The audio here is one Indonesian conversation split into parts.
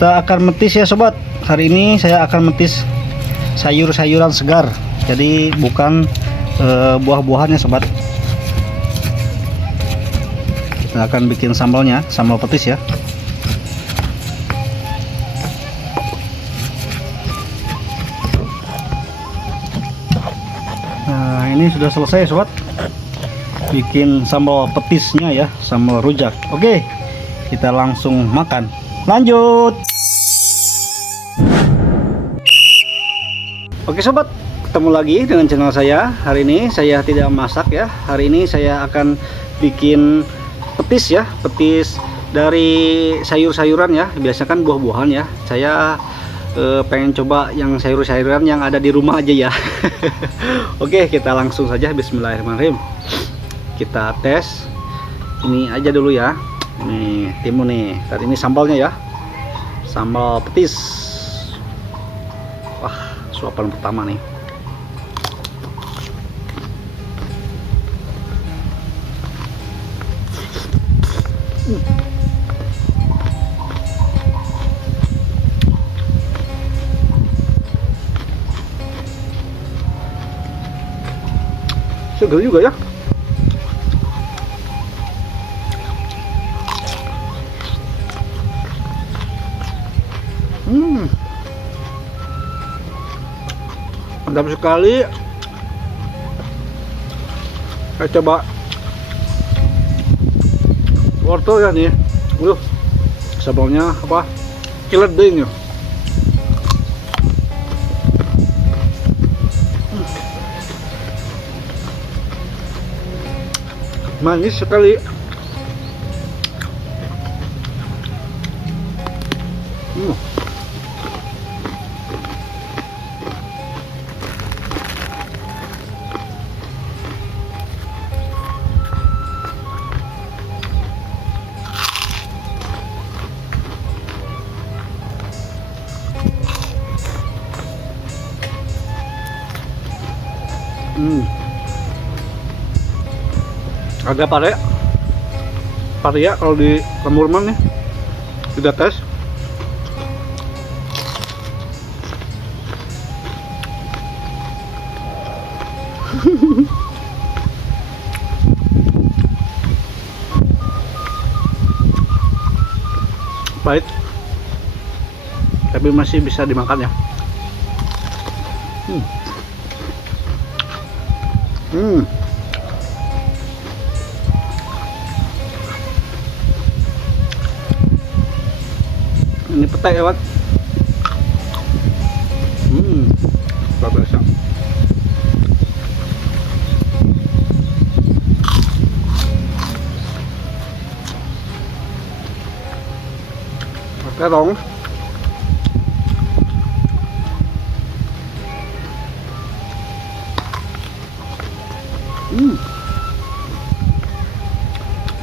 Kita akan metis ya sobat. Hari ini saya akan metis sayur-sayuran segar. Jadi bukan buah-buahannya sobat. Kita akan bikin sambalnya, sambal petis ya. Nah, ini sudah selesai sobat. Bikin sambal petisnya ya, sambal rujak. Oke, kita langsung makan. Lanjut. Oke sobat, ketemu lagi dengan channel saya. Hari ini saya tidak masak ya. Hari ini saya akan bikin petis ya, petis dari sayur-sayuran ya. Biasanya kan buah-buahan ya. Saya pengen coba yang sayur-sayuran yang ada di rumah aja ya. Oke, kita langsung saja. Bismillahirrahmanirrahim. Kita tes ini aja dulu ya. Nih timun nih. Tadi ini sambalnya ya, sambal petis. Wah, suapan pertama nih. Segar juga ya. Mantap sekali. Saya coba wortel ya nih. Sambalnya apa? Ciledeng ya. Manis sekali. Agak pare ya kalau di Lemurman nih. Sudah tes. Pahit, tapi masih bisa dimakan ya. Ini petai ya, Pak. Luar biasa. Terong.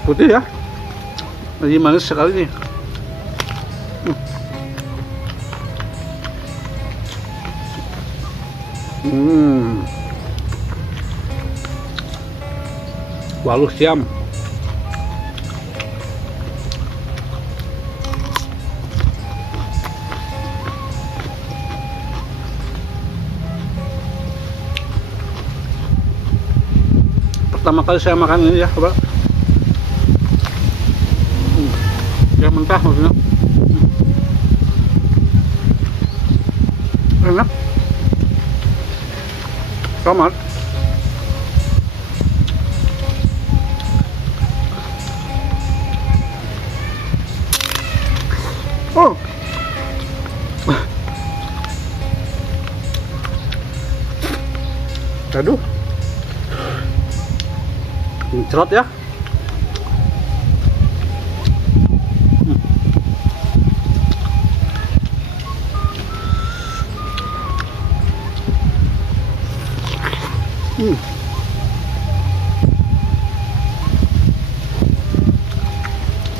Putih ya. Lagi manis sekali nih. Waluh siam. Pertama kali saya makan ini ya, coba. Yang mentah maksudnya. Enak. Tomat. Oh. Aduh. Cerot ya.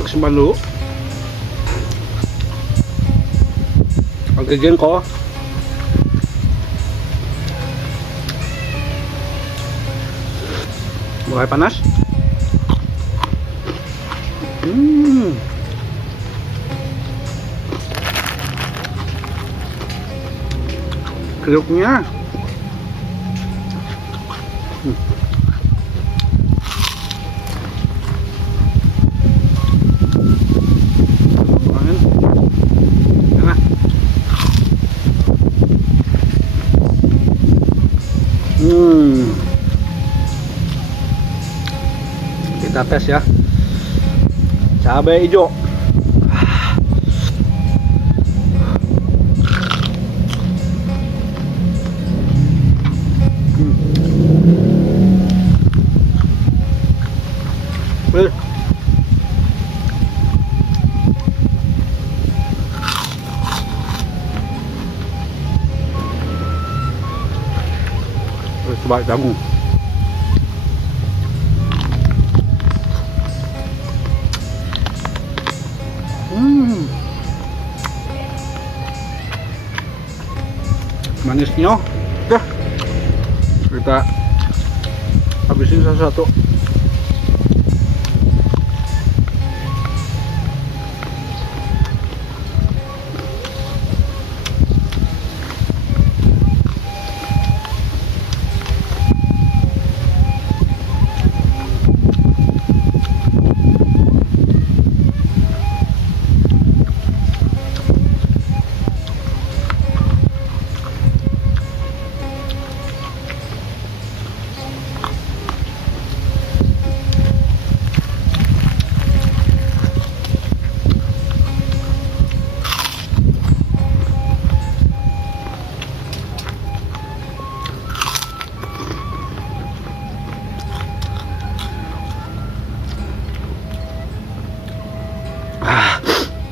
Simpan dulu. Oke, jengkol. Mulai panas. kriuknya. Angin. Enak. Kita tes ya. Cabai hijau. Coba jagung. Manisnya udah kita habisin satu-satu.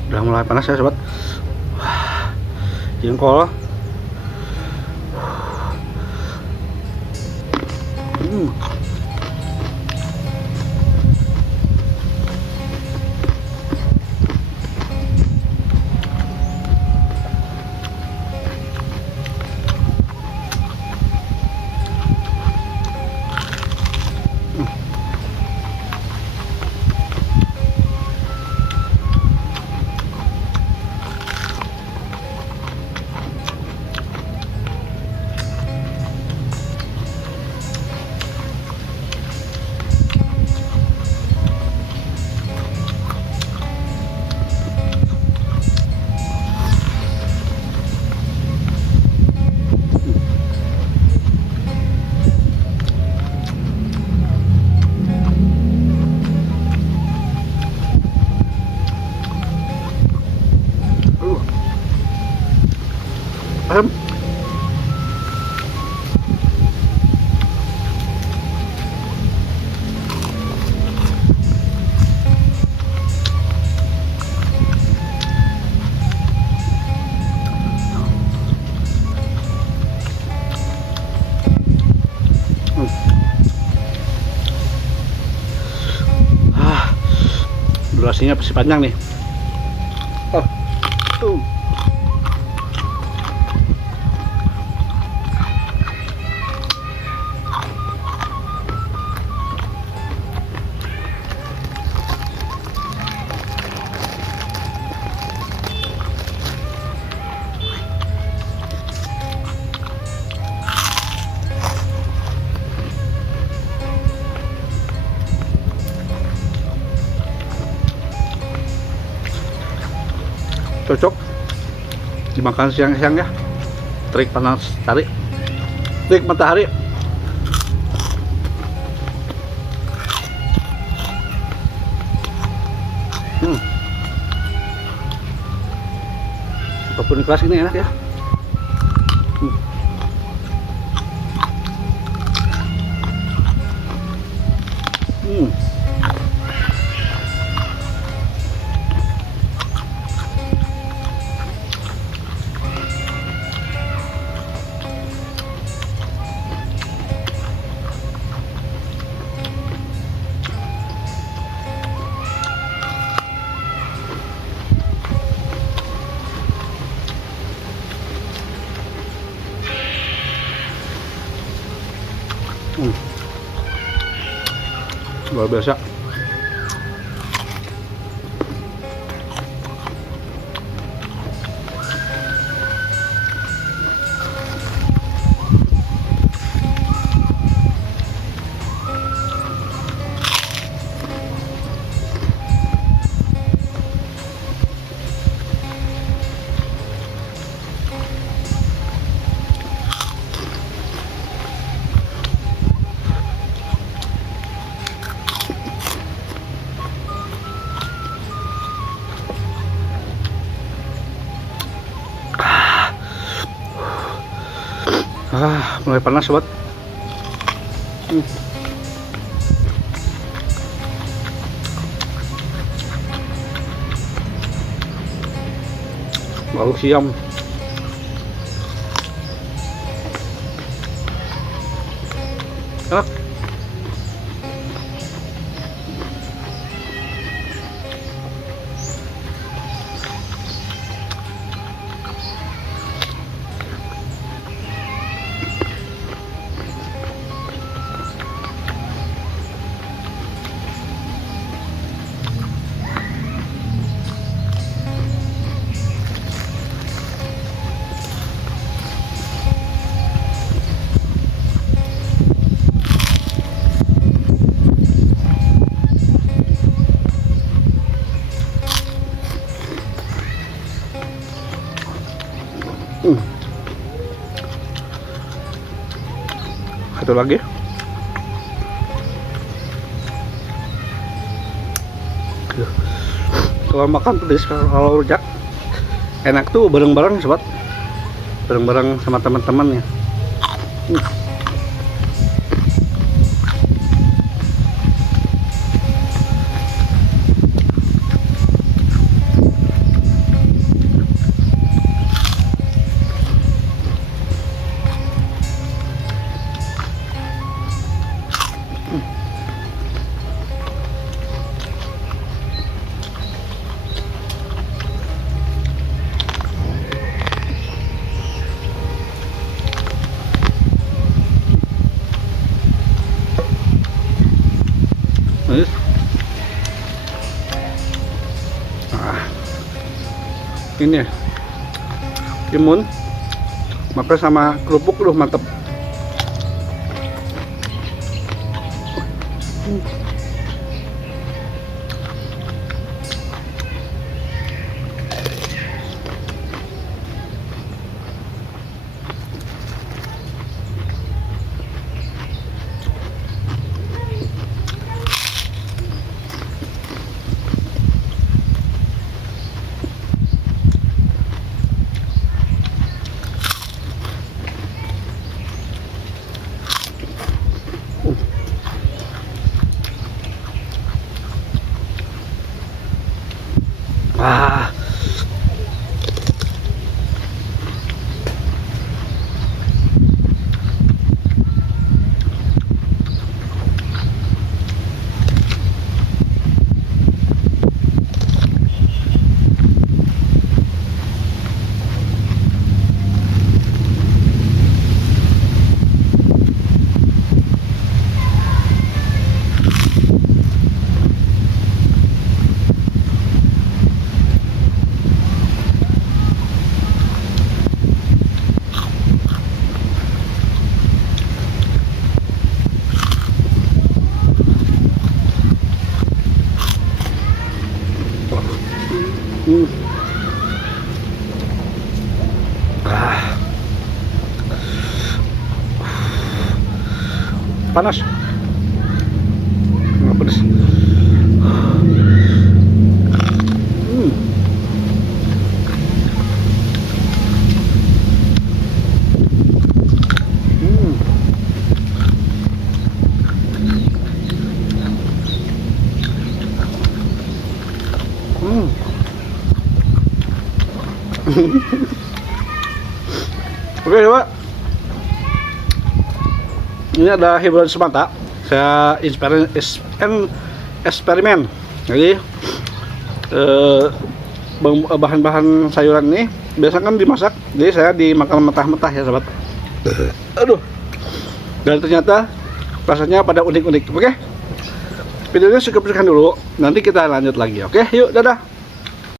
Udah mulai panas ya sobat. Jengkol. Asam. Durasinya pasti panjang nih. Tuh. Cocok dimakan siang-siang ya. Terik panas tarik, terik matahari. Apapun kelas ini enak ya. Luar biasa. Mulai panas sobat. Baru siam. Enak. Satu lagi. Kalau makan pedes, kalau rujak enak tuh bareng-bareng sobat, bareng-bareng sama teman-temannya. Ini timun makan sama kerupuk, mantep. Wah, panas, nggak pedes. Oke coba. Ini ada hiburan semata. Saya eksperimen. Jadi bahan-bahan sayuran ini biasanya kan dimasak, jadi saya dimakan mentah-mentah ya sobat. Aduh. Dan ternyata rasanya pada unik-unik. Oke. Videonya cukup sekian dulu. Nanti kita lanjut lagi. Oke, yuk dadah.